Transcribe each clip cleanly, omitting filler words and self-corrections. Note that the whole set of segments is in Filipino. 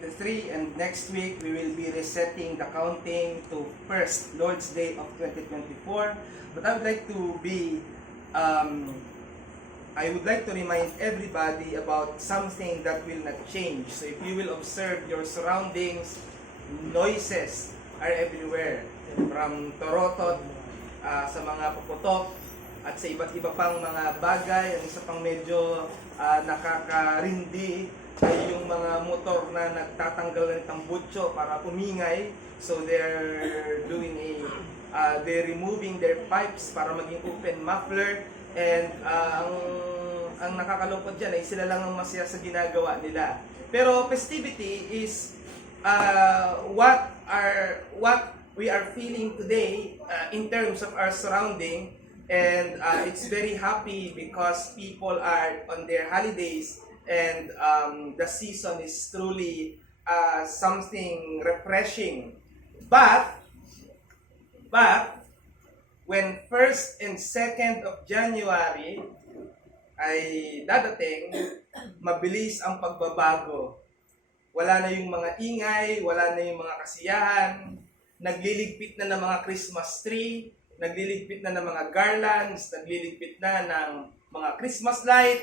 2023, and next week we will be resetting the counting to first Lord's Day of 2024. But I would like to remind everybody about something that will not change. So if you will observe your surroundings, noises are everywhere. From torotot, sa mga puputok, at sa iba't iba pang mga bagay. Ang isa pang medyo nakakarindi ay yung mga motor na nagtatanggal ng tambutso para umingay. So they're removing their pipes para maging open muffler. And ang nakakalungkot dyan ay sila lang ang masaya sa ginagawa nila. Pero festivity is what we are feeling today in terms of our surrounding. And it's very happy because people are on their holidays, and the season is truly something refreshing. But when 1st and 2nd of January ay dadating, mabilis ang pagbabago. Wala na yung mga ingay, wala na yung mga kasiyahan, nagliligpit na ng mga Christmas tree, nagliligpit na ng mga garlands, nagliligpit na ng mga Christmas light,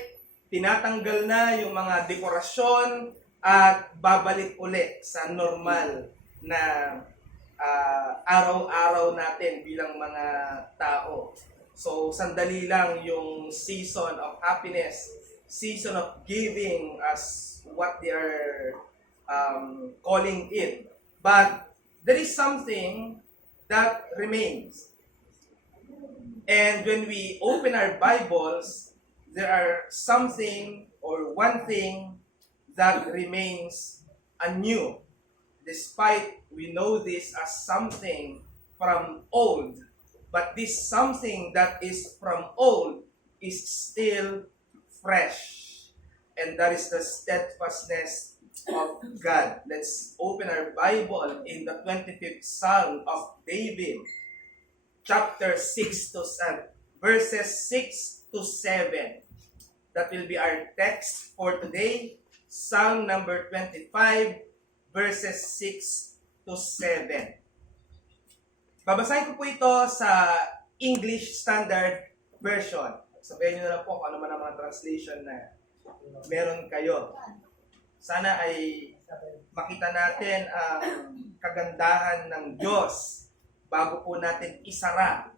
tinatanggal na yung mga dekorasyon, at babalik ulit sa normal na araw-araw natin bilang mga tao. So, sandali lang yung season of happiness, season of giving as what they are calling it. But there is something that remains. And when we open our Bibles, there are something or one thing that remains anew, despite we know this as something from old. But this something that is from old is still fresh. And that is the steadfastness of God. Let's open our Bible in the 25th Psalm of David, chapter 6 to 7, verses 6 to 7. That will be our text for today. Psalm number 25, verses 6 to 7. Babasahin ko po ito sa English Standard Version. Sabihin nyo na lang po kung ano man ang mga translation na meron kayo. Sana ay makita natin ang kagandahan ng Diyos bago po natin isara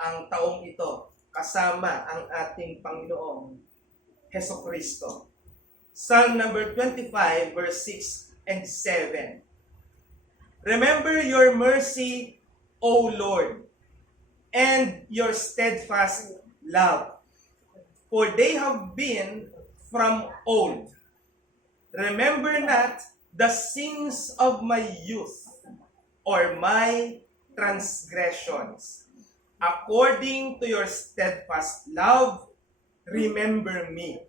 ang taong ito kasama ang ating Panginoong Hesukristo. Psalm number 25, verse 6 and 7. Remember your mercy, O Lord, and your steadfast love, for they have been from old. Remember not the sins of my youth, or my transgressions. According to your steadfast love, remember me,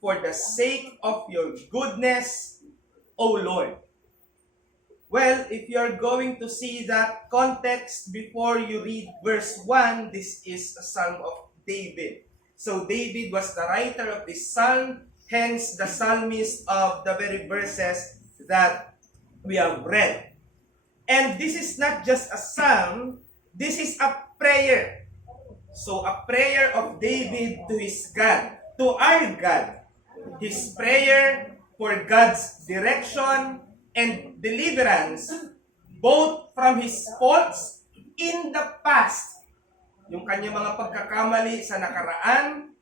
for the sake of your goodness, O Lord. Well, if you're going to see that context before you read verse 1, this is a Psalm of David. So David was the writer of this psalm, hence the psalmist of the very verses that we have read. And this is not just a psalm, this is a prayer. So a prayer of David to his God, to our God. His prayer for God's direction and deliverance, both from his faults in the past, yung kanyang mga pagkakamali sa nakaraan,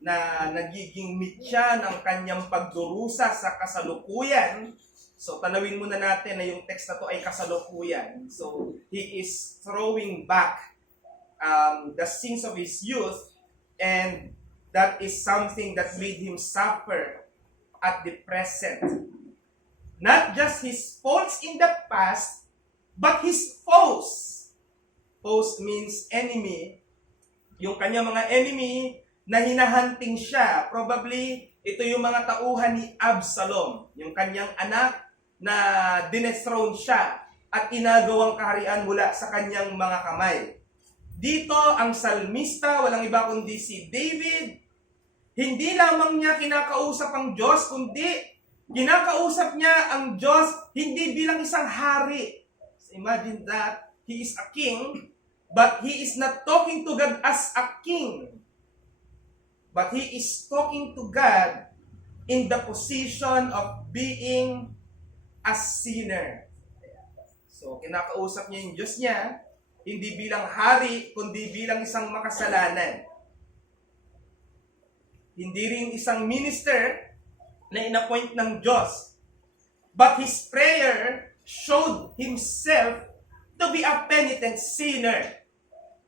na nagiging mitya ng kanyang pagdurusa sa kasalukuyan. So, tanawin muna natin na yung text na to ay kasalukuyan. So, he is throwing back the sins of his youth, and that is something that made him suffer at the present. Not just his faults in the past, but his foes. Foes means enemy. Yung kanyang mga enemy na hinahunting siya. Probably, ito yung mga tauhan ni Absalom, yung kanyang anak na dinethrone siya at inagawang kaharian mula sa kanyang mga kamay. Dito, ang salmista, walang iba kundi si David, hindi lamang niya kinakausap ang Diyos, kundi Kinakausap niya ang Diyos hindi bilang isang hari. So imagine that. He is a king, but he is not talking to God as a king. But he is talking to God in the position of being a sinner. So kinakausap niya yung Diyos niya, hindi bilang hari, kundi bilang isang makasalanan. Hindi rin isang minister na inappoint ng Diyos. But his prayer showed himself to be a penitent sinner.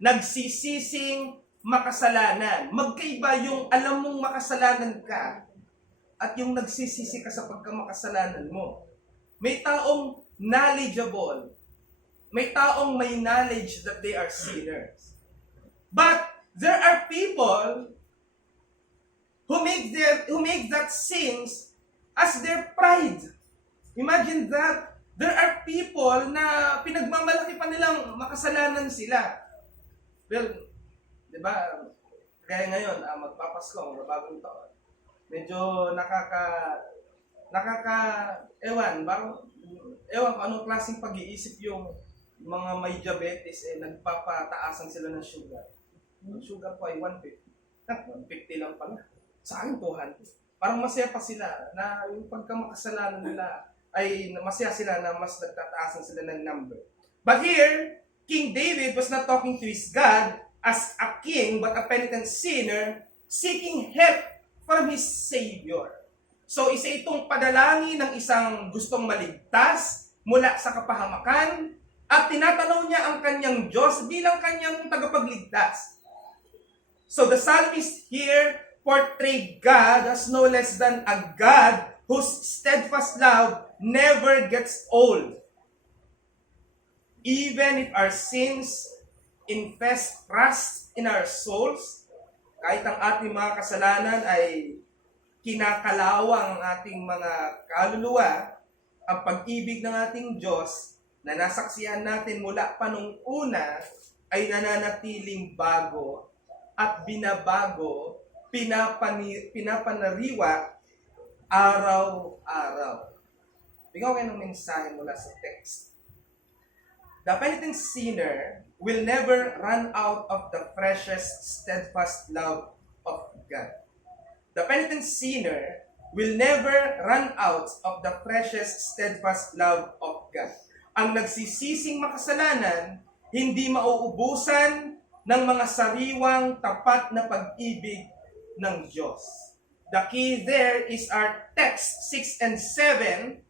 Nagsisising makasalanan. Magkaiba yung alam mong makasalanan ka at yung nagsisisi ka sa pagkamakasalanan mo. May taong knowledgeable. May taong may knowledge that they are sinners. But there are people who make that sins as their pride. Imagine that. There are people na pinagmamalaki pa nilang makasalanan sila. Well, di ba, kaya ngayon, magpapasko, magbabagong taon. Medyo ewan ko anong klaseng pag-iisip yung mga may diabetes, nagpapataasan sila ng sugar. Yung sugar ko ay 150. 150 lang pala. Sa akin, 200. Parang masaya pa sila na yung pagkamakasalanan nila ay masaya sila na mas nagtataasan sila ng number. But here, King David was not talking to his God as a king but a penitent sinner seeking help from his Savior. So isa itong padalangin ng isang gustong maligtas mula sa kapahamakan at tinatanong niya ang kanyang Diyos bilang kanyang tagapagligtas. So the psalmist here portrayed God as no less than a God whose steadfast love never gets old. Even if our sins infest rust in our souls, kahit ang ating mga kasalanan ay kinakalawang ang ating mga kaluluwa, ang pag-ibig ng ating Diyos na nasaksihan natin mula pa nung una ay nananatiling bago at binabago, pinapanariwa araw-araw. Bigyan ko kayo ng mensahe mula sa text. The penitent sinner will never run out of the precious, steadfast love of God. The penitent sinner will never run out of the precious, steadfast love of God. Ang nagsisising makasalanan, hindi mauubusan ng mga sariwang tapat na pag-ibig ng Diyos. The key there is our text 6 and 7.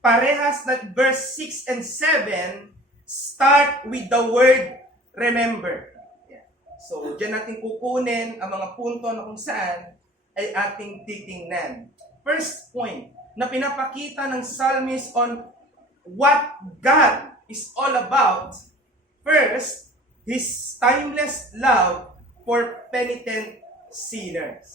Parehas na verse 6 and 7 start with the word remember. Yeah. So, dyan natin kukunin ang mga punto na kung saan ay ating titingnan. First point na pinapakita ng psalmist on what God is all about. First, His timeless love for penitent sinners.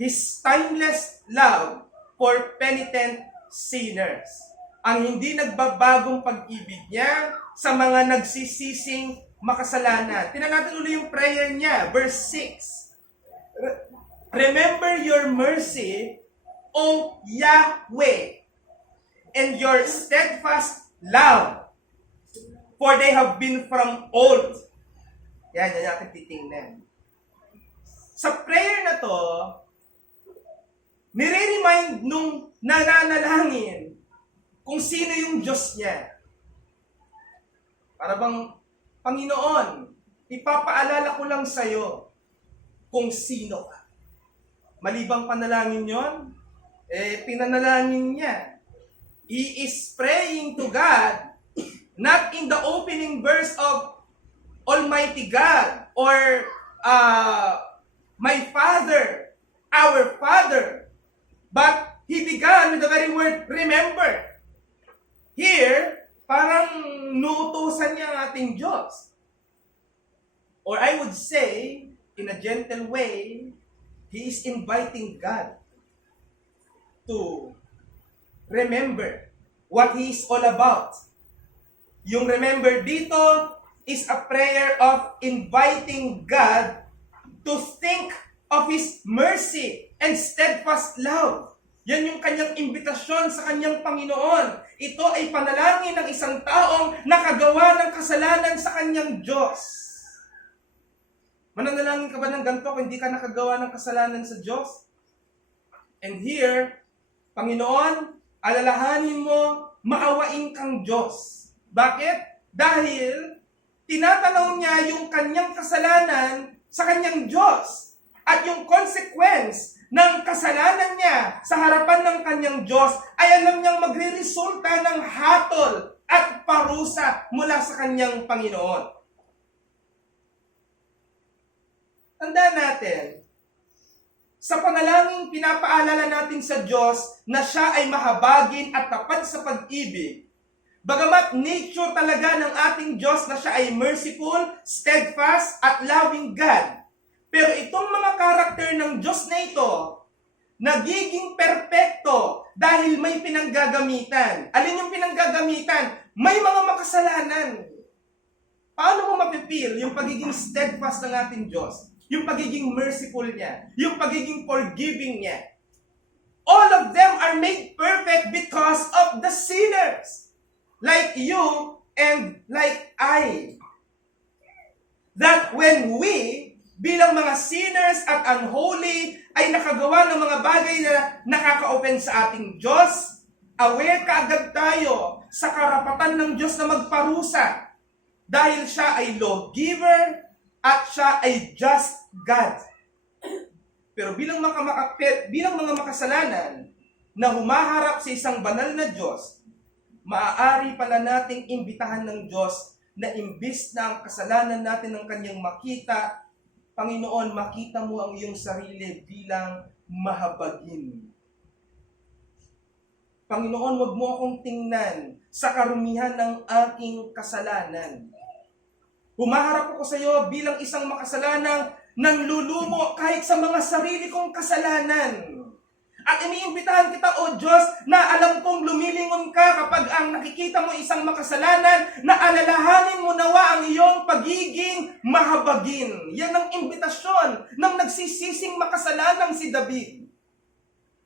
His timeless love for penitent sinners. Ang hindi nagbabagong pag-ibig niya sa mga nagsisising makasalanan. Tingnan natin ulit yung prayer niya, verse 6. Remember your mercy, O Yahweh, and your steadfast love, for they have been from old. Yan natin titingnan. Sa prayer na to, nire-remind nung nananalangin kung sino yung Diyos niya. Para bang, Panginoon, ipapaalala ko lang sa'yo kung sino ka. Malibang panalangin yon, pinanalangin niya. He is praying to God, not in the opening verse of Almighty God or my Father, our Father. But he began with the very word, remember. Here, parang nuutusan niya ang ating Diyos. Or I would say, in a gentle way, he is inviting God to remember what he is all about. Yung remember dito is a prayer of inviting God to think of His mercy and steadfast love. Yan yung kanyang imbitasyon sa kanyang Panginoon. Ito ay panalangin ng isang taong nakagawa ng kasalanan sa kanyang Diyos. Mananalangin ka ba ng ganito kung hindi ka nakagawa ng kasalanan sa Diyos? And here, Panginoon, alalahanin mo, maawain kang Diyos. Bakit? Dahil tinatanaw niya yung kanyang kasalanan sa kanyang Diyos. At yung consequence ng kasalanan niya sa harapan ng kanyang Diyos ay alam niyang magre-resulta ng hatol at parusa mula sa kanyang Panginoon. Tandaan natin, sa panalangin pinapaalala natin sa Diyos na siya ay mahabagin at tapat sa pag-ibig. Bagamat nature talaga ng ating Diyos na siya ay merciful, steadfast at loving God. Pero itong mga karakter ng Diyos na ito, nagiging perpekto dahil may pinanggagamitan. Alin yung pinanggagamitan? May mga makasalanan. Paano mo mapipil yung pagiging steadfast ng ating Diyos? Yung pagiging merciful niya? Yung pagiging forgiving niya? All of them are made perfect because of the sinners. Like you and like I. That when we, bilang mga sinners at unholy, ay nakagawa ng mga bagay na nakaka-open sa ating Diyos, aware kaagad tayo sa karapatan ng Diyos na magparusa. Dahil siya ay lawgiver at siya ay just God. Pero bilang mga makasalanan na humaharap sa isang banal na Diyos, maaari pala nating imbitahan ng Diyos na imbis na ang kasalanan natin ng kanyang makita, Panginoon, makita mo ang iyong sarili bilang mahabagin. Panginoon, wag mo akong tingnan sa karumihan ng aking kasalanan. Humaharap ako sa iyo bilang isang makasalanang nanlulumo kahit sa mga sarili kong kasalanan. At iniimbitahan kita, O Diyos, na alam kong lumilingon ka kapag ang nakikita mo isang makasalanan, na alalahanin mo nawa ang iyong pagiging mahabagin. Yan ang imbitasyon ng nagsisising makasalanang si David.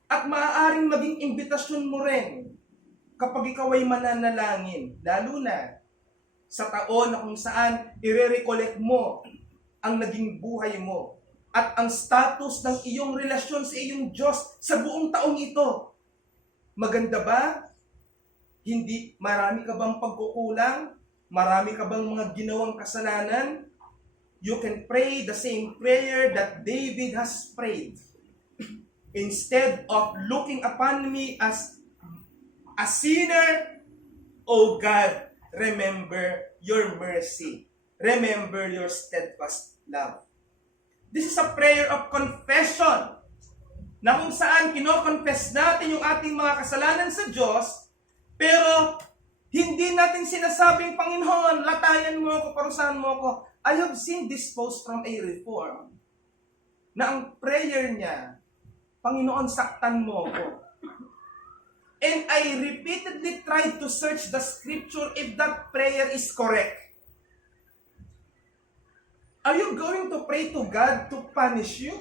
At maaaring maging imbitasyon mo rin kapag ikaw ay mananalangin, lalo na sa taon na kung saan ire-recollect mo ang naging buhay mo at ang status ng iyong relasyon sa iyong Diyos sa buong taong ito. Maganda ba? Hindi, marami ka bang pagkukulang? Marami ka bang mga ginawang kasalanan? You can pray the same prayer that David has prayed. Instead of looking upon me as a sinner, O God, remember your mercy. Remember your steadfast love. This is a prayer of confession na kung saan kino-confess natin yung ating mga kasalanan sa Diyos, pero hindi natin sinasabing, Panginoon, latayan mo ako, parusahan mo ako. I have seen this post from a reform na ang prayer niya, Panginoon, saktan mo ako. And I repeatedly tried to search the scripture if that prayer is correct. Are you going to pray to God to punish you?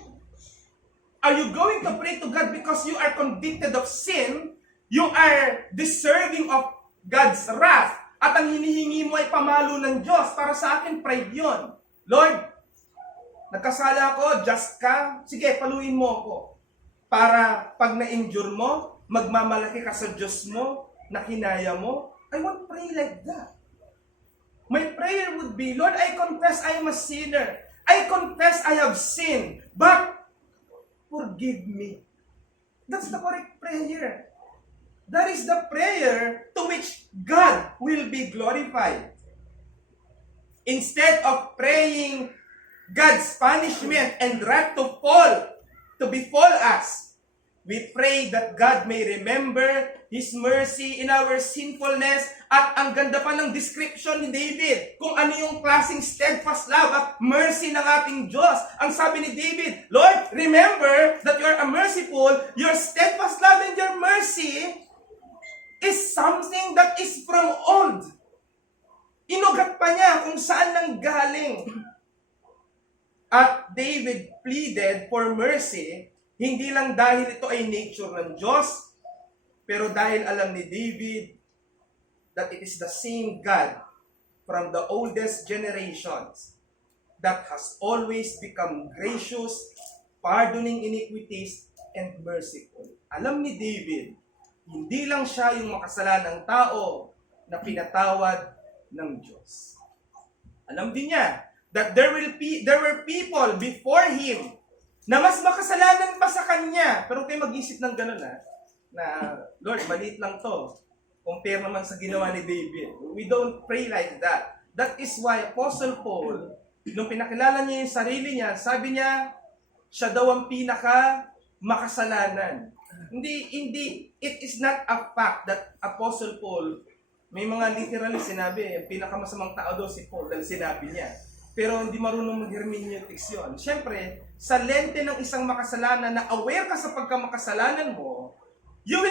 Are you going to pray to God because you are convicted of sin? You are deserving of God's wrath? At ang hinihingi mo ay pamalo ng Diyos. Para sa akin, pride yun. Lord, nagkasala ako, just ka. Sige, paluin mo ako. Para pag na-injure mo, magmamalaki ka sa Diyos mo, na kinaya mo. I won't pray like that. My prayer would be, Lord, I confess I am a sinner. I confess I have sinned. But, forgive me. That's the correct prayer. That is the prayer to which God will be glorified. Instead of praying God's punishment and wrath to befall us, we pray that God may remember His mercy in our sinfulness. At ang ganda pa ng description ni David kung ano yung klaseng steadfast love at mercy ng ating Diyos. Ang sabi ni David, Lord, remember that you are a merciful, your steadfast love and your mercy is something that is from old. Inugat pa niya kung saan nang galing. At David pleaded for mercy Hindi lang dahil ito ay nature ng Diyos, pero dahil alam ni David that it is the same God from the oldest generations that has always become gracious, pardoning iniquities, and merciful. Alam ni David, hindi lang siya yung makasalanang tao na pinatawad ng Diyos. Alam din niya that there were people before him na mas makasalanan pa sa kanya. Pero kayo mag-isip ng gano'n na Lord, maliit lang to. Compare naman sa ginawa ni David. We don't pray like that. That is why Apostle Paul, nung pinakilala niya yung sarili niya, sabi niya, siya daw ang pinaka makasalanan. Hindi, it is not a fact that Apostle Paul, may mga literally sinabi, pinakamasamang tao daw si Paul dahil sinabi niya. Pero hindi marunong mag-hermeneutics yun. Siyempre, sa lente ng isang makasalanan na aware ka sa pagkamakasalanan mo, you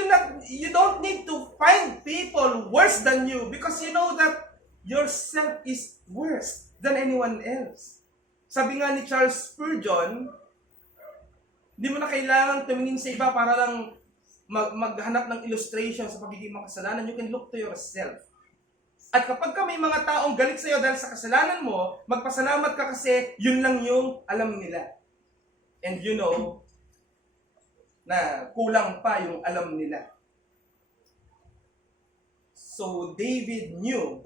don't need to find people worse than you because you know that yourself is worse than anyone else. Sabi nga ni Charles Spurgeon, hindi mo na kailangan tumingin sa iba para lang maghanap ng illustration sa pagiging makasalanan. You can look to yourself. At kapag ka may mga taong galit sa iyo dahil sa kasalanan mo, magpasalamat ka kasi yun lang yung alam nila. And you know na kulang pa yung alam nila. So David knew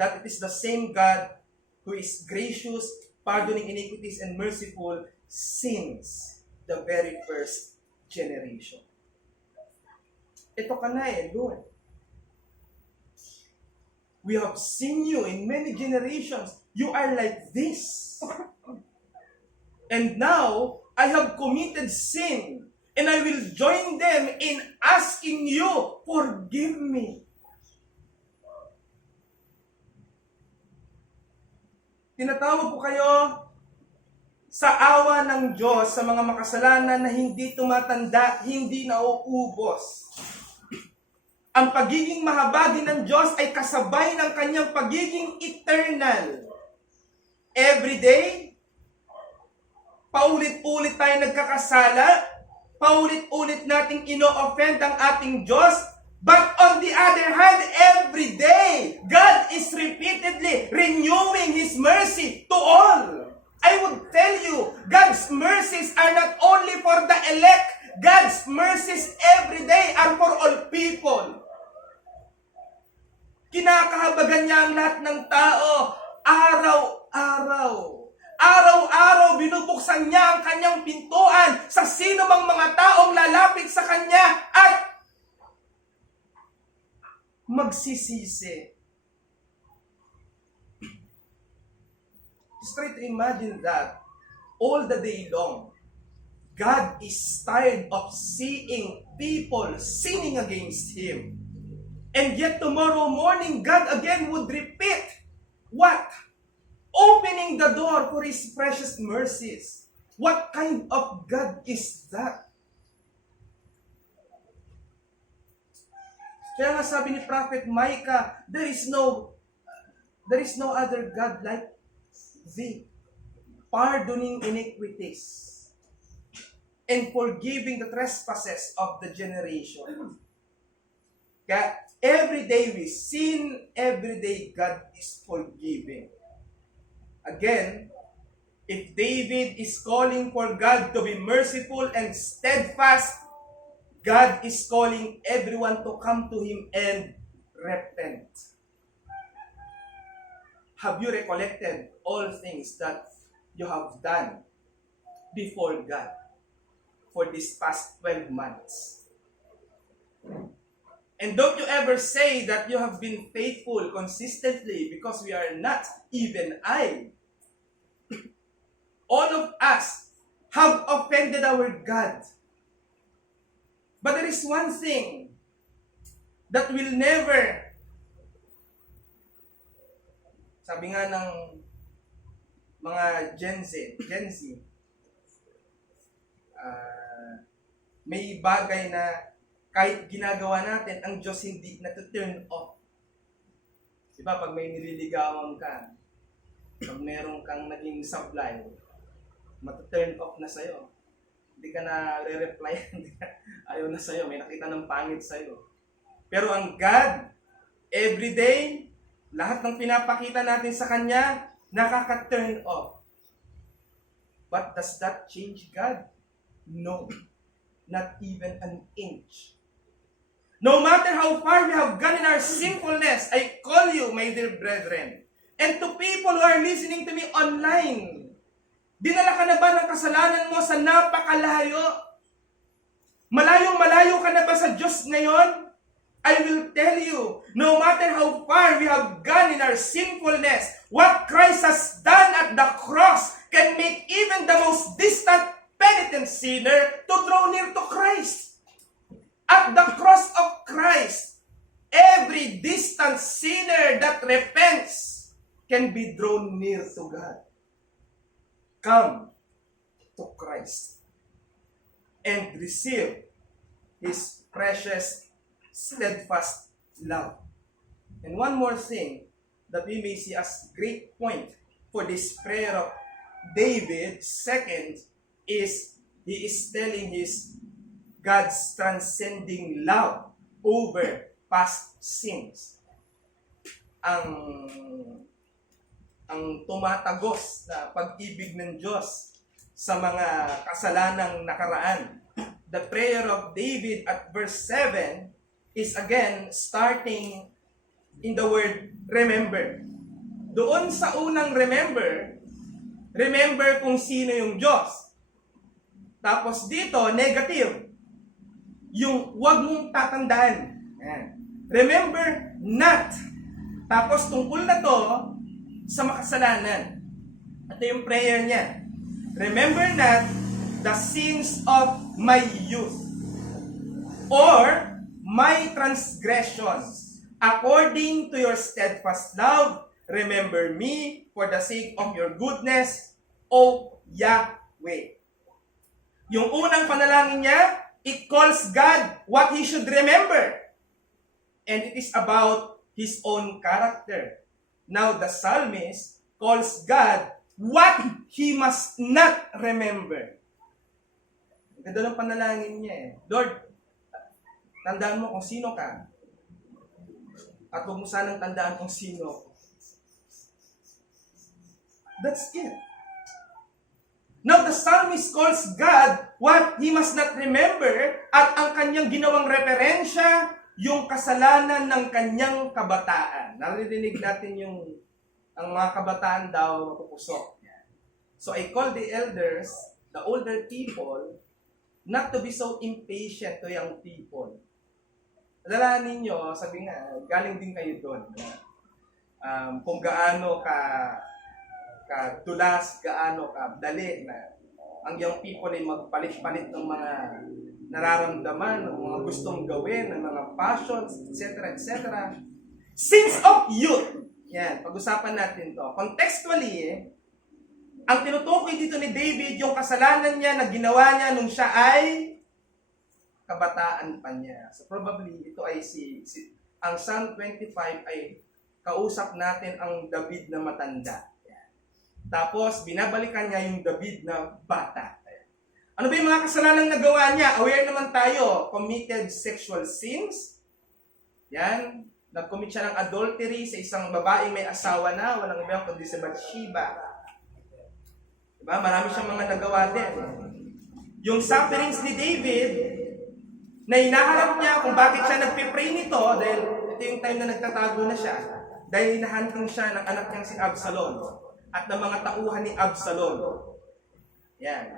that it is the same God who is gracious, pardoning iniquities, and merciful since the very first generation. Ito ka na Lord. We have seen you in many generations. You are like this. And now, I have committed sin. And I will join them in asking you, forgive me. Tinatawag ko kayo sa awa ng Diyos sa mga makasalanan na hindi tumatanda, hindi nauubos. Ang pagiging mahabagin ng Diyos ay kasabay ng kanyang pagiging eternal. Every day, paulit-ulit tayo nagkakasala, paulit-ulit nating ino-offend ang ating Diyos, but on the other hand, every day, God is repeatedly renewing His mercy to all. I would tell you, God's mercies are not only for the elect, God's mercies every day are for all people. Kinakahabagan niya ang lahat ng tao, araw-araw. Araw-araw binubuksan niya ang kanyang pintuan sa sino mang mga taong lalapit sa kanya at magsisisi. Just try to imagine that all the day long, God is tired of seeing people sinning against Him. And yet tomorrow morning, God again would repeat what? Opening the door for His precious mercies. What kind of God is that? Kaya nga sabi ni Prophet Micah, there is no other God like thee, pardoning iniquities and forgiving the trespasses of the generation. Kaya every day we sin, every day God is forgiving. Again, if David is calling for God to be merciful and steadfast, God is calling everyone to come to Him and repent. Have you recollected all things that you have done before God for this past 12 months? And don't you ever say that you have been faithful consistently because we are not, even I. All of us have offended our God. But there is one thing that will never, sabi nga ng mga Gen Z, may bagay na kahit ginagawa natin, ang Diyos hindi na-turn off. Diba, pag may nililigawan ka, pag meron kang naging supply, matu-turn off na sa'yo. Hindi ka na re-reply. Ayaw na sa'yo. May nakita ng pangit sa'yo. Pero ang God, everyday, lahat ng pinapakita natin sa Kanya, nakaka-turn off. But does that change God? No. Not even an inch. No matter how far we have gone in our sinfulness, I call you, my dear brethren, and to people who are listening to me online, dinala ka na ba ng kasalanan mo sa napakalayo? Malayong-malayo ka na ba sa Diyos ngayon? I will tell you, no matter how far we have gone in our sinfulness, what Christ has done at the cross can make even the most distant penitent sinner to draw near to Christ. At the cross of Christ, every distant sinner that repents can be drawn near to God. Come to Christ and receive His precious, steadfast love. And one more thing that we may see as great point for this prayer of David, second, is he is telling his God's transcending love over past sins. Ang tumatagos na pag-ibig ng Diyos sa mga kasalanang nakaraan. The prayer of David at verse 7 is again starting in the word remember. Doon sa unang remember kung sino yung Diyos. Tapos dito, negative. Yung wag mong tatandaan. Ayan. Remember not. Tapos tungkol na to sa makasalanan. Ito yung prayer niya. Remember not the sins of my youth or my transgressions. According to your steadfast love, remember me for the sake of your goodness, O Yahweh. Yung unang panalangin niya, it calls God what He should remember. And it is about His own character. Now the psalmist calls God what He must not remember. Ganda ng panalangin niya eh. Lord, tandaan mo kung sino ka. At huwag mo sanang tandaan kung sino ako. That's it. Now, the psalmist calls God what He must not remember, at ang kanyang ginawang referensya, yung kasalanan ng kanyang kabataan. Naririnig natin ang mga kabataan daw mapupusok. So, I call the elders, the older people, not to be so impatient to young people. Alalahanin ninyo, sabi nga, galing din kayo doon. Kung gaano dulas, gaano dali na ang young people ay magpalit-palit ng mga nararamdaman, ng mga gustong gawin, ng mga passions, etc., etc. Sins of youth. Yan, pag-usapan natin to. Contextually, ang tinutukoy dito ni David, yung kasalanan niya na ginawa niya nung siya ay kabataan pa niya. So probably ito ay ang Psalm 25 ay kausap natin ang David na matanda. Tapos, binabalikan niya yung David na bata. Ano ba yung mga kasalanang nagawa niya? Aware naman tayo. Committed sexual sins. Yan. Nag-commit siya ng adultery sa isang babaeng may asawa na. Walang iba kundi si Bathsheba. Diba? Marami siyang mga nagawa din. Yung sufferings ni David, na hinaharap niya kung bakit siya nagpipray nito, dahil ito yung time na nagtatago na siya, dahil hinahanting siya ng anak niyang si Absalom at ng mga tauhan ni Absalom. Yan.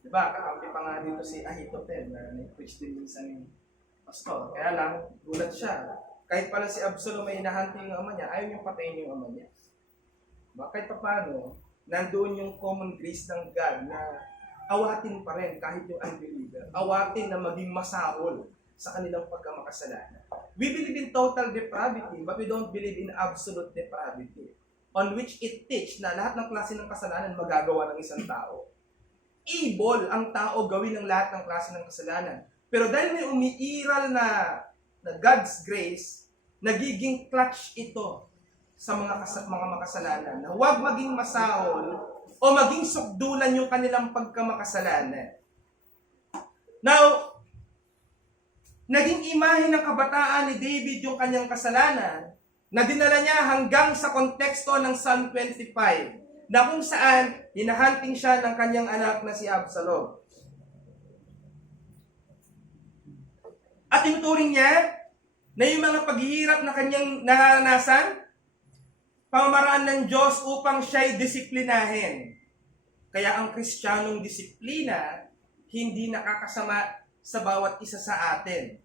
Diba? Kakampi pa nga dito si Ahithophel na nag-preach din minsan yung pastor. Kaya lang, gulat siya. Kahit pala si Absalom ay hinahanting yung ama niya, ayaw niyang patayin yung ama niya. Diba? Kahit pa paano, nandoon yung common grace ng God na awatin pa rin kahit yung unbeliever. Awatin na maging masahol sa kanilang pagkamakasalanan. We believe in total depravity, but we don't believe in absolute depravity, on which it teach na lahat ng klase ng kasalanan magagawa ng isang tao. Able ang tao gawin ng lahat ng klase ng kasalanan. Pero dahil may umiiral na God's grace, nagiging clutch ito sa mga makasalanan na huwag maging masahol o maging sukdulan yung kanilang pagkamakasalanan. Now, naging imahe ng kabataan ni David yung kanyang kasalanan na dinala niya hanggang sa konteksto ng Psalm 25 na kung saan hinahunting siya ng kanyang anak na si Absalom. At tinuturing niya na yung mga paghihirap na kanyang naranasan, pamamaraan ng Diyos upang siya'y disiplinahin. Kaya ang Kristiyanong disiplina, hindi nakakasama sa bawat isa sa atin.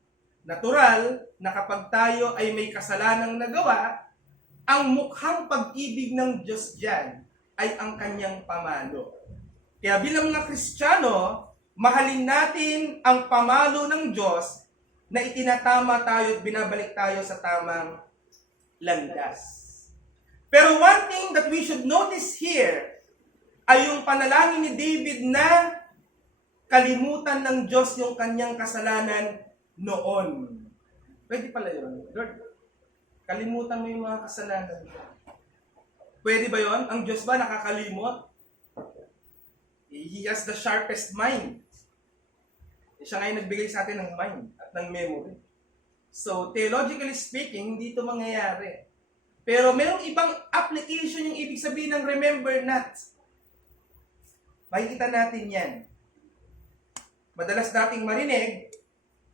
Natural na kapag tayo ay may kasalanang nagawa, ang mukhang pag-ibig ng Diyos diyan ay ang kanyang pamalo. Kaya bilang mga Kristiyano, mahalin natin ang pamalo ng Diyos na itinatama tayo at binabalik tayo sa tamang landas. Pero one thing that we should notice here ay yung panalangin ni David na kalimutan ng Diyos yung kanyang kasalanan noon. Pwede pala yun. Lord, kalimutan mo yung mga kasalanan mo. Pwede ba yun? Ang Diyos ba nakakalimot? He has the sharpest mind. Siya nga yung nagbigay sa atin ng mind at ng memory. So, theologically speaking, hindi ito mangyayari. Pero mayroong ibang application yung ibig sabihin ng remember not. Makikita natin yan. Madalas nating marinig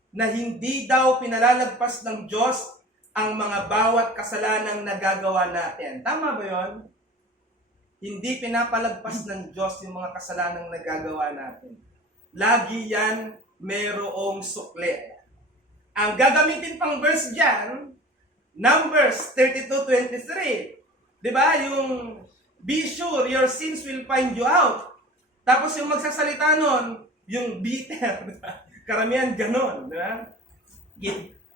na hindi daw pinalalagpas ng Diyos ang mga bawat kasalanang nagagawa natin. Tama ba yon? Hindi pinapalagpas ng Diyos yung mga kasalanang nagagawa natin. Lagi yan mayroong sukle. Ang gagamitin pang verse dyan, Numbers 32:23. Diba? Yung, be sure your sins will find you out. Tapos yung magsasalita nun, yung bitter. Karamihan ganon. Diba?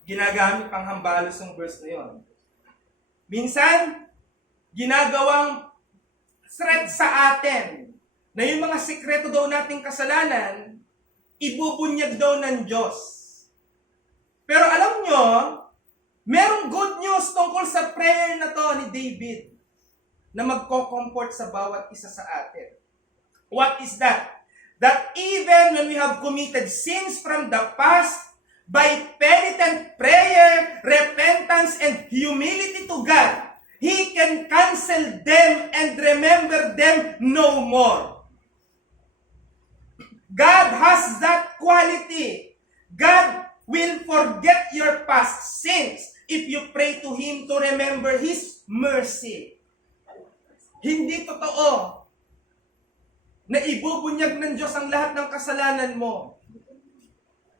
Ginagamit pang hambalos ng verse na yun. Minsan, ginagawang threat sa atin na yung mga sikreto daw nating kasalanan, ibubunyag daw ng Diyos. Pero alam nyo, merong good news tungkol sa prayer na to ni David na magko-comfort sa bawat isa sa atin. What is that? That even when we have committed sins from the past, by penitent prayer, repentance, and humility to God, He can cancel them and remember them no more. God has that quality. God will forget your past sins if you pray to Him to remember His mercy. Hindi totoo na ibubunyag ng Diyos ang lahat ng kasalanan mo.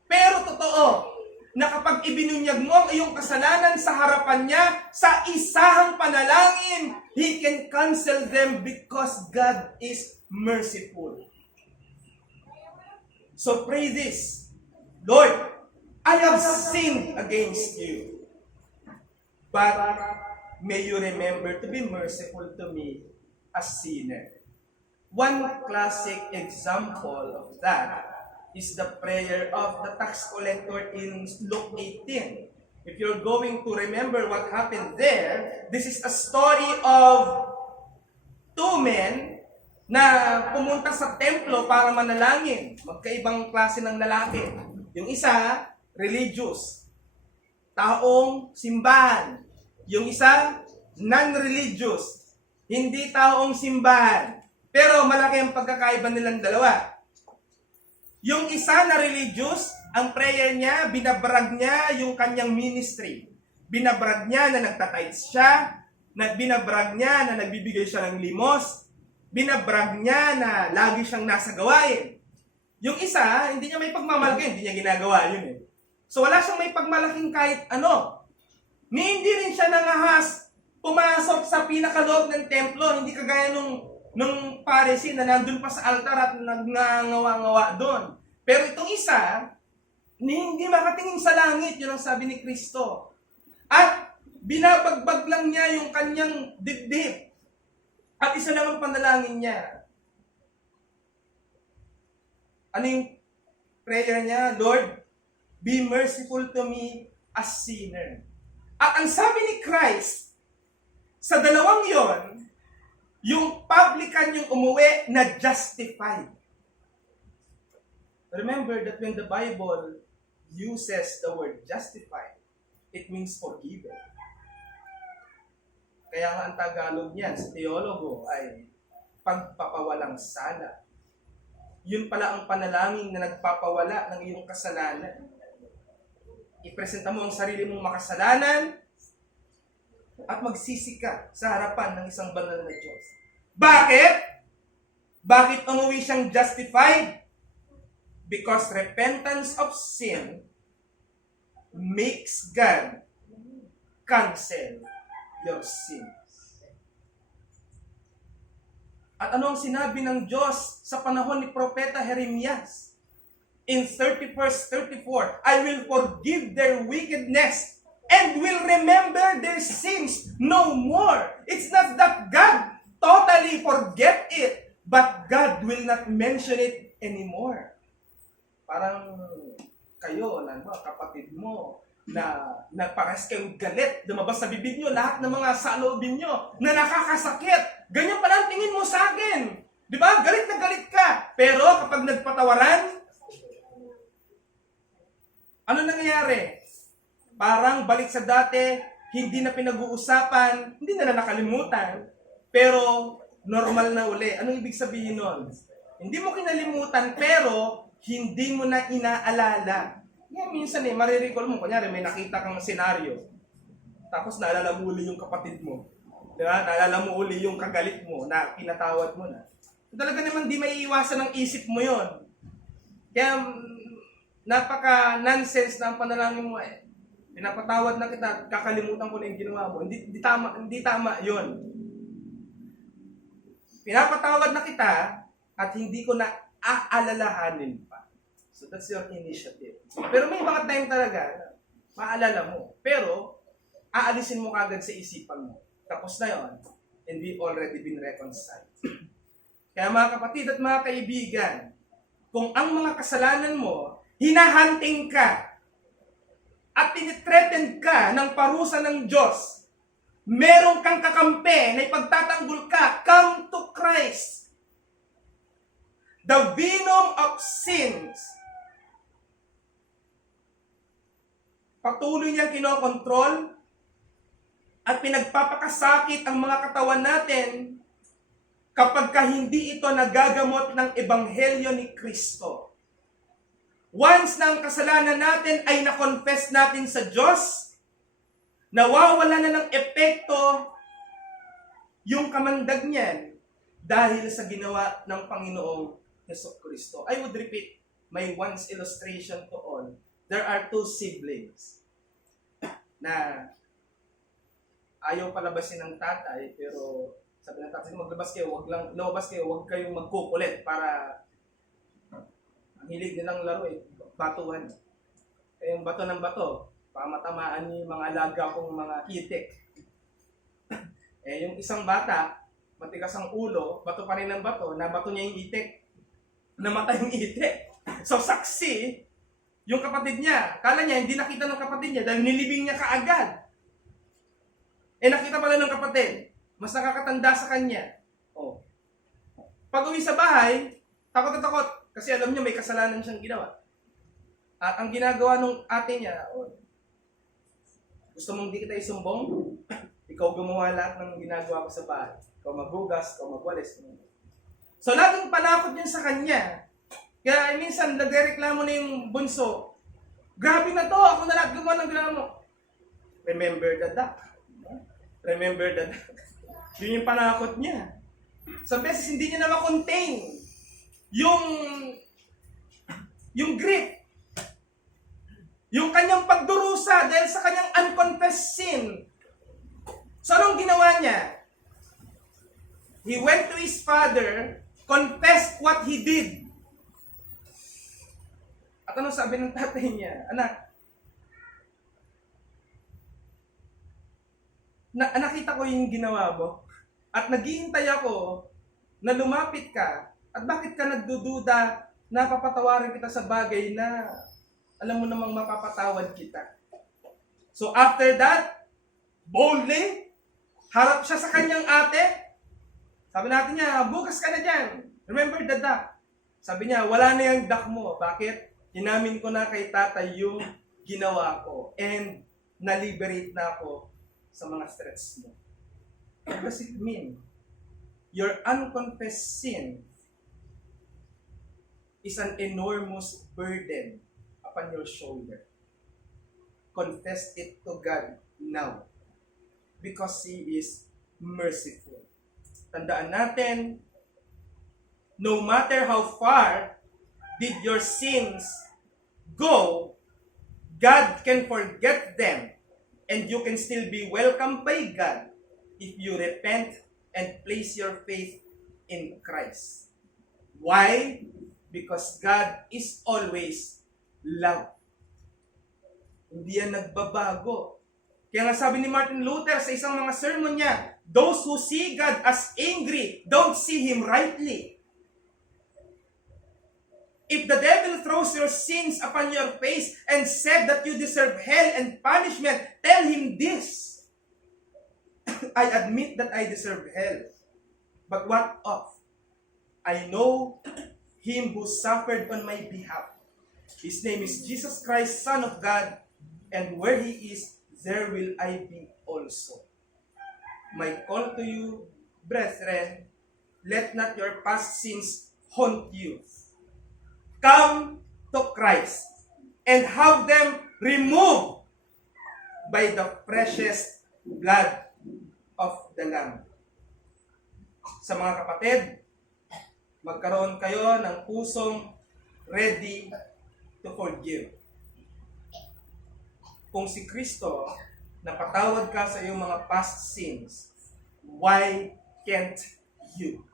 Pero totoo na kapag ibinunyag mo ang iyong kasalanan sa harapan niya, sa isahang panalangin, He can cancel them because God is merciful. So pray this, Lord, I have sinned against you, but may you remember to be merciful to me, a sinner. One classic example of that is the prayer of the tax collector in Luke 18. If you're going to remember what happened there, this is a story of two men na pumunta sa templo para manalangin. Magkaibang klase ng lalaki. Yung isa, religious. Taong simbahan. Yung isa, non-religious. Hindi taong simbahan. Pero malaki ang pagkakaiba nilang dalawa. Yung isa na religious, ang prayer niya, binabrag niya yung kanyang ministry. Binabrag niya na nagtatites siya, binabrag niya na nagbibigay siya ng limos, binabrag niya na lagi siyang nasa gawain. Yung isa, hindi niya may pagmamalaki, hindi niya ginagawa yun eh. So wala siyang may pagmalaking kahit ano. Hindi rin siya nangahas pumasok sa pinakaloob ng templo, hindi kagaya nung Pharisee na nandun pa sa altar at nagngangawa-ngawa doon. Pero itong isa, hindi makatingin sa langit, yun ang sabi ni Kristo. At binabagbag lang niya yung kanyang dibdib. At isa lang ang panalangin niya. Ano yung prayer niya? Lord, be merciful to me, a sinner. At ang sabi ni Christ, sa dalawang yon, yung publican yung umuwi na justified. Remember that when the Bible uses the word justified, it means forgiven. Kaya nga ang Tagalog niyan sa teologo ay pagpapawalang sala. Yun pala ang panalangin na nagpapawala ng iyong kasalanan. Ipresenta mo ang sarili mong makasalanan at magsisi ka sa harapan ng isang banal na Diyos. Bakit? Bakit umuwi siyang justified? Because repentance of sin makes God cancel your sins. At ano ang sinabi ng Diyos sa panahon ni Propeta Jeremias? In 30 verse 34, I will forgive their wickedness and will remember their sins no more. It's not that God totally forget it, but God will not mention it anymore. Parang kayo, kapatid mo, na pares kayong galit, lumabas sa bibig nyo, lahat ng mga saloobin nyo, na nakakasakit. Ganyan pala ang tingin mo sa akin. Di ba? Galit na galit ka. Pero kapag nagpatawaran, ano nangyayari? Parang balik sa dati, hindi na pinag-uusapan, hindi na nakalimutan, pero normal na uli. Anong ibig sabihin nun? Hindi mo kinalimutan, pero hindi mo na inaalala. Yan, minsan marirecall mo. Kunyari, may nakita kang senaryo. Tapos naalala mo uli yung kapatid mo. Diba? Naalala mo uli yung kagalit mo na pinatawad mo na. Talaga naman di may iwasan ng isip mo yon. Kaya, napaka-nonsense na ang panalangin mo eh. Pinapatawad na kita, kakalimutan ko na yung ginawa mo. Hindi tama yon. Pinapatawad na kita at hindi ko na aalalahanin pa. So that's your initiative. Pero may mga time talaga na maalala mo. Pero aalisin mo kagad sa isipan mo. Tapos na yon, and we've already been reconciled. Kaya mga kapatid at mga kaibigan, kung ang mga kasalanan mo, hinahunting ka at tinitreaten ka ng parusa ng Diyos, meron kang kakampi na ipagtatanggol ka, come to Christ. The venom of sins, patuloy niyang kinokontrol at pinagpapakasakit ang mga katawan natin kapag hindi ito nagagamot ng Ebanghelyo ni Kristo. Once na ang kasalanan natin ay na-confess natin sa Diyos, nawawala na ng epekto yung kamandag niyan dahil sa ginawa ng Panginoong Jesucristo. I would repeat my once illustration to all. There are two siblings na ayaw palabasin ng tatay, pero sabi ng tatay, lumabas kayo, wag kayong magkukulit para ang hilig nilang laro batuhan. Kaya yung bato ng bato, pamatamaan niyo yung mga alaga kong mga itik. Yung isang bata, matigas ang ulo, bato pa rin ng bato, nabato niya yung itik. Namatay yung itik. So saksi, yung kapatid niya, kala niya, hindi nakita ng kapatid niya dahil nilibing niya kaagad. Nakita pala ng kapatid, mas nakakatanda sa kanya. Pag uwi sa bahay, takot na takot kasi alam niya may kasalanan siyang ginawa. At ang ginagawa ng ate niya, gusto mong di kita isumbong? Ikaw gumawa lahat ng ginagawa ko sa bahay. Ikaw maghugas, ikaw magwalis. So laging panakot niya sa kanya. Kaya minsan nagreklamo na yung bunso. Grabe na to, ako na lahat gumawa ng ginawa mo. Remember the duck. Remember the duck. Yun yung panakot niya. Sa beses hindi niya na ma-contain yung grief. Yung kanyang pagdurusa dahil sa kanyang unconfessed sin. So anong ginawa niya? He went to his father, confessed what he did. At ano sabi ng tatay niya? Anak, nakita ko yung ginawa mo at naghihintay ako na lumapit ka at bakit ka nagdududa na papatawarin kita sa bagay na alam mo namang mapapatawad kita. So after that, boldly, harap siya sa kanyang ate. Sabi natin niya, bukas ka na dyan. Remember the duck. Sabi niya, wala na yung dak mo. Bakit? Inamin ko na kay tatay yung ginawa ko. And na-liberate na ako sa mga stress mo. What does it mean? Your unconfessed sin is an enormous burden upon your shoulder. Confess it to God now. Because He is merciful. Tandaan natin, no matter how far did your sins go, God can forget them and you can still be welcomed by God if you repent and place your faith in Christ. Why? Because God is always love. Hindi yan nagbabago. Kaya nga sabi ni Martin Luther sa isang mga sermon niya, those who see God as angry don't see Him rightly. If the devil throws your sins upon your face and said that you deserve hell and punishment, tell him this. I admit that I deserve hell. But what of? I know Him who suffered on my behalf. His name is Jesus Christ, Son of God, and where He is, there will I be also. My call to you, brethren, let not your past sins haunt you. Come to Christ and have them removed by the precious blood of the Lamb. Sa mga kapatid, magkaroon kayo ng pusong ready to forgive. Kung si Kristo napatawad ka sa iyong mga past sins, why can't you?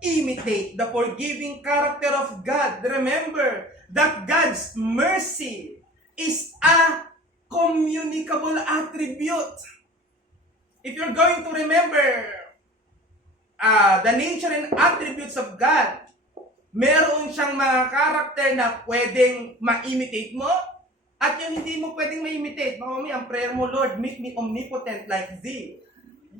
Imitate the forgiving character of God. Remember that God's mercy is a communicable attribute. If you're going to remember the nature and attributes of God, meron siyang mga character na pwedeng ma-imitate mo at yung hindi mo pwedeng ma-imitate. Mami, ang prayer mo, Lord, make me omnipotent like Thee.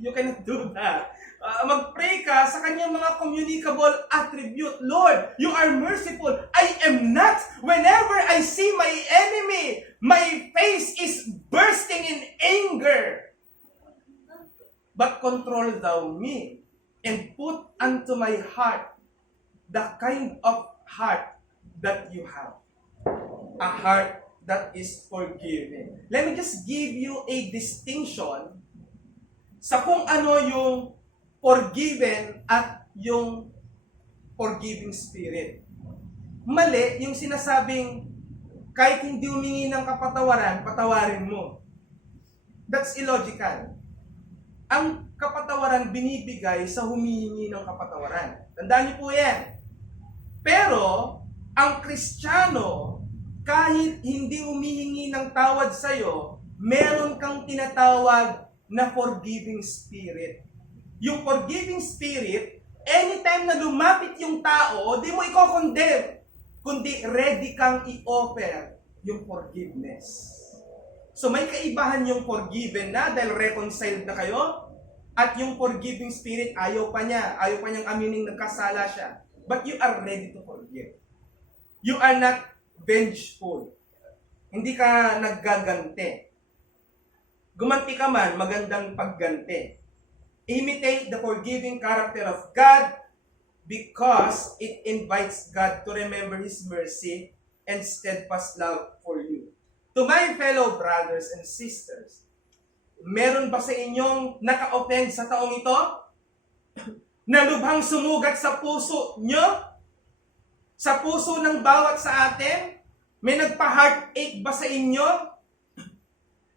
You cannot do that. Mag-pray ka sa kanyang mga communicable attribute. Lord, you are merciful. I am not. Whenever I see my enemy, my face is bursting in anger. But control thou me and put unto my heart the kind of heart that you have. A heart that is forgiving. Let me just give you a distinction sa kung ano yung forgiven at yung forgiving spirit. Mali yung sinasabing kahit hindi humingi ng kapatawaran, patawarin mo. That's illogical. Ang kapatawaran binibigay sa humihingi ng kapatawaran. Tandaan niyo po yan. Pero, ang Kristiyano, kahit hindi humihingi ng tawad sa'yo, meron kang tinatawag na forgiving spirit. Yung forgiving spirit, anytime na lumapit yung tao, di mo i-condemn, kundi ready kang i-offer yung forgiveness. So may kaibahan yung forgiven na dahil reconciled na kayo, at yung forgiving spirit, ayaw pa niyang amining nagkasala siya. But you are ready to forgive. You are not vengeful. Hindi ka naggaganti. Gumanti ka man, magandang pagganti. Imitate the forgiving character of God because it invites God to remember His mercy and steadfast love for you. To my fellow brothers and sisters, meron ba sa inyong naka-offend sa taong ito? Na lubhang sumugat sa puso nyo? Sa puso ng bawat sa atin? May nagpa-heartache ba sa inyo?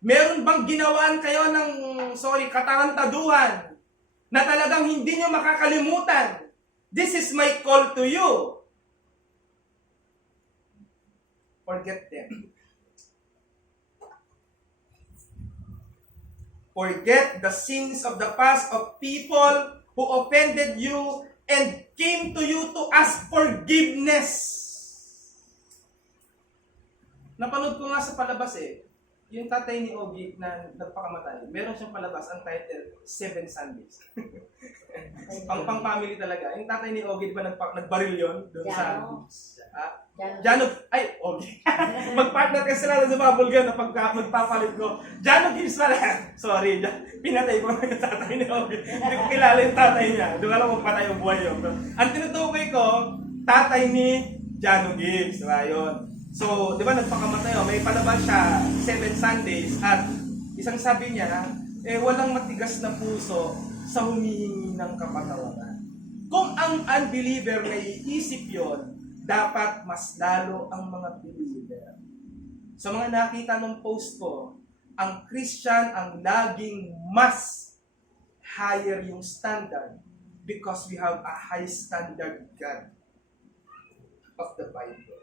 Meron bang ginawaan kayo ng, katarantaduhan na talagang hindi nyo makakalimutan? This is my call to you. Forget them. Forget the sins of the past of people who offended you and came to you to ask forgiveness. Napanood ko nga sa palabas yung tatay ni Ogie na nagpakamatay, meron siyang palabas ang title, Seven Sundays. Pang-family talaga. Yung tatay ni Ogie, di ba nagbaril yun? Doon sa... Jano, ay, Ogie. Mag-partner kasi sila sa bubble gun na pagka magpapalit ko. Jano Gibbs pala. Sorry, pinatay ko ng tatay ni Ogie. Hindi ko kilala yung tatay niya. Doon alam kung patay o buhay yun. Ang tinutukoy ko, tatay ni Jano Gibbs. Diba yun? So, di ba nagpakamatay, may palabas siya, Seven Sundays, at isang sabi niya, walang matigas na puso sa humihingi ng kapatawaran. Kung ang unbeliever na iisip yon, dapat mas lalo ang mga believer. Sa mga nakita ng post ko, ang Christian ang laging mas higher yung standard because we have a high standard God of the Bible.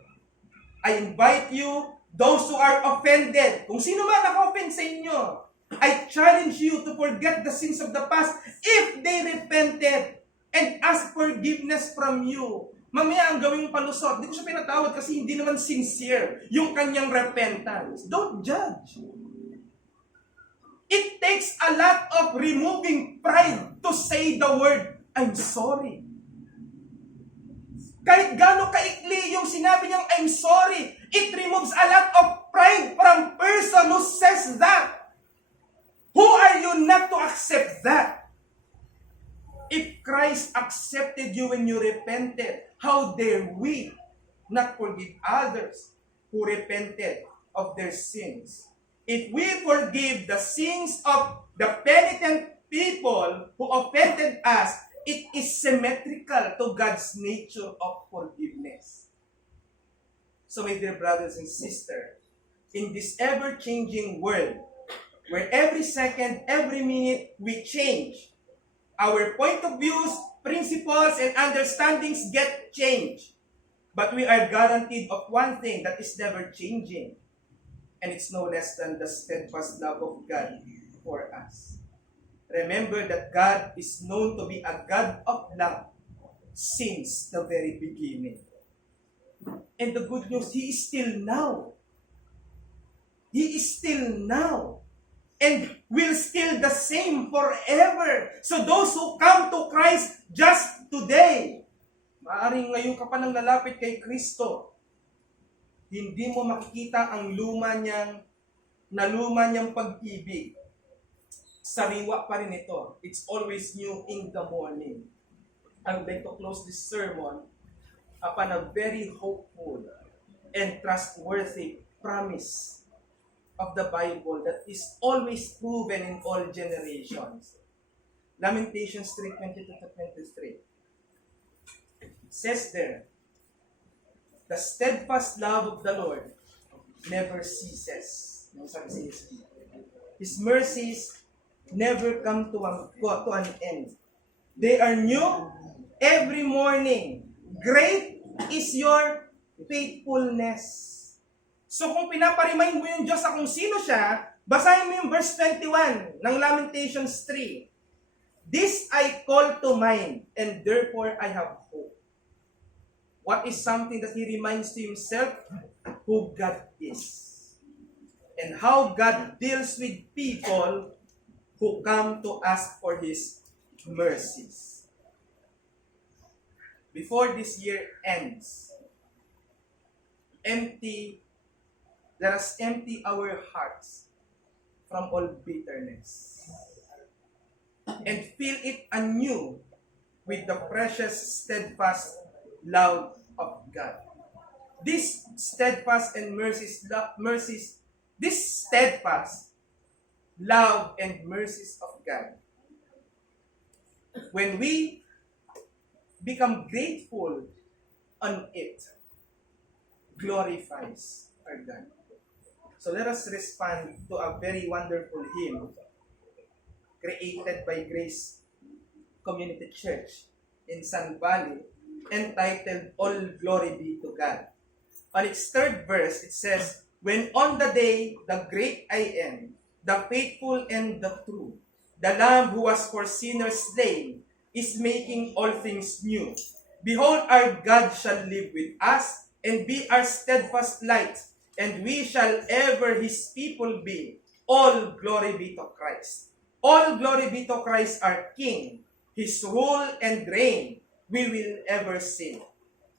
I invite you, those who are offended, kung sino man naka-offend sa inyo, I challenge you to forget the sins of the past if they repented and ask forgiveness from you. Mamaya ang gawing palusot, hindi ko siya pinatawad kasi hindi naman sincere yung kanyang repentance. Don't judge. It takes a lot of removing pride to say the word, I'm sorry. Kahit gano'ng kaikli yung sinabi niyang, I'm sorry, it removes a lot of pride from person who says that. Who are you not to accept that? If Christ accepted you when you repented, how dare we not forgive others who repented of their sins? If we forgive the sins of the penitent people who offended us, it is symmetrical to God's nature of forgiveness. So my dear brothers and sisters, in this ever-changing world, where every second, every minute we change, our point of views, principles, and understandings get changed. But we are guaranteed of one thing that is never changing, and it's no less than the steadfast love of God for us. Remember that God is known to be a God of love since the very beginning. And the good news, He is still now. He is still now. And will still the same forever. So those who come to Christ just today, maaaring ngayon ka pa nang lalapit kay Kristo, hindi mo makikita ang luma niyang pag-ibig. Sariwa pa rin ito. It's always new in the morning. I would like to close this sermon upon a very hopeful and trustworthy promise of the Bible that is always proven in all generations. Lamentations 3:22-23. It says there, the steadfast love of the Lord never ceases. His mercies never come to an end. They are new every morning. Great is your faithfulness. So kung pinaparemind mo yung Diyos sa kung sino siya, basahin mo yung verse 21 ng Lamentations 3. This I call to mind, and therefore I have hope. What is something that He reminds to Himself? Who God is. And how God deals with people who come to ask for His mercies. Before this year ends, let us empty our hearts from all bitterness and fill it anew with the precious, steadfast love of God. This steadfast love and mercies of God, when we become grateful on it, glorifies our God. So let us respond to a very wonderful hymn created by Grace Community Church in Sun Valley, entitled All Glory Be to God. On its third verse, it says, when on the day the great I am, the faithful and the true, the Lamb who was for sinners slain, is making all things new. Behold, our God shall live with us, and be our steadfast light, and we shall ever his people be. All glory be to Christ. All glory be to Christ our King. His rule and reign we will ever see.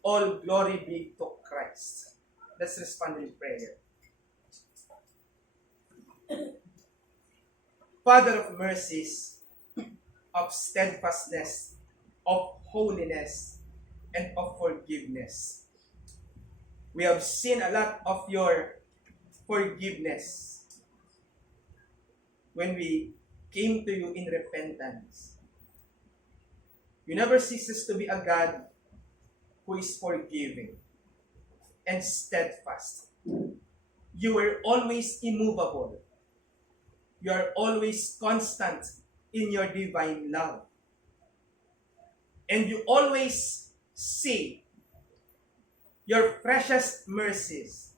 All glory be to Christ. Let's respond in prayer. Father of mercies, of steadfastness, of holiness, and of forgiveness. We have seen a lot of your forgiveness when we came to you in repentance. You never ceases to be a God who is forgiving and steadfast. You were always immovable. You are always constant in your divine love. And you always see your precious mercies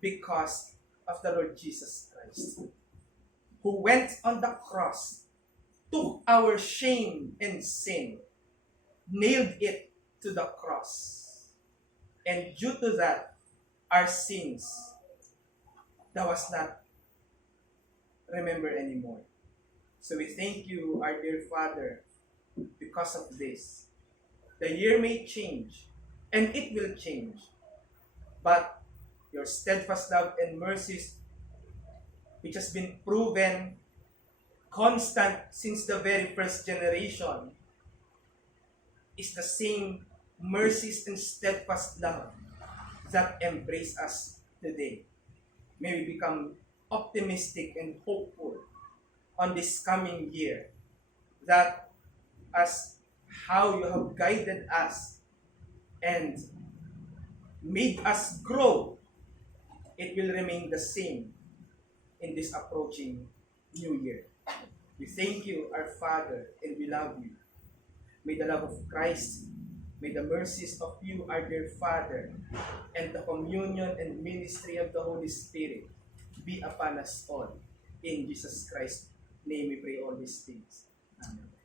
because of the Lord Jesus Christ, who went on the cross, took our shame and sin, nailed it to the cross. And due to that, our sins, that was not remembered anymore. So we thank you, our dear Father, because of this. The year may change, and it will change, but your steadfast love and mercies, which has been proven constant since the very first generation, is the same mercies and steadfast love that embrace us today. May we become optimistic and hopeful on this coming year, that as how you have guided us and made us grow, it will remain the same in this approaching new year. We thank you, our Father, and we love you. May the love of Christ, may the mercies of you, our dear Father, and the communion and ministry of the Holy Spirit be upon us all. In Jesus Christ's name we pray all these things. Amen.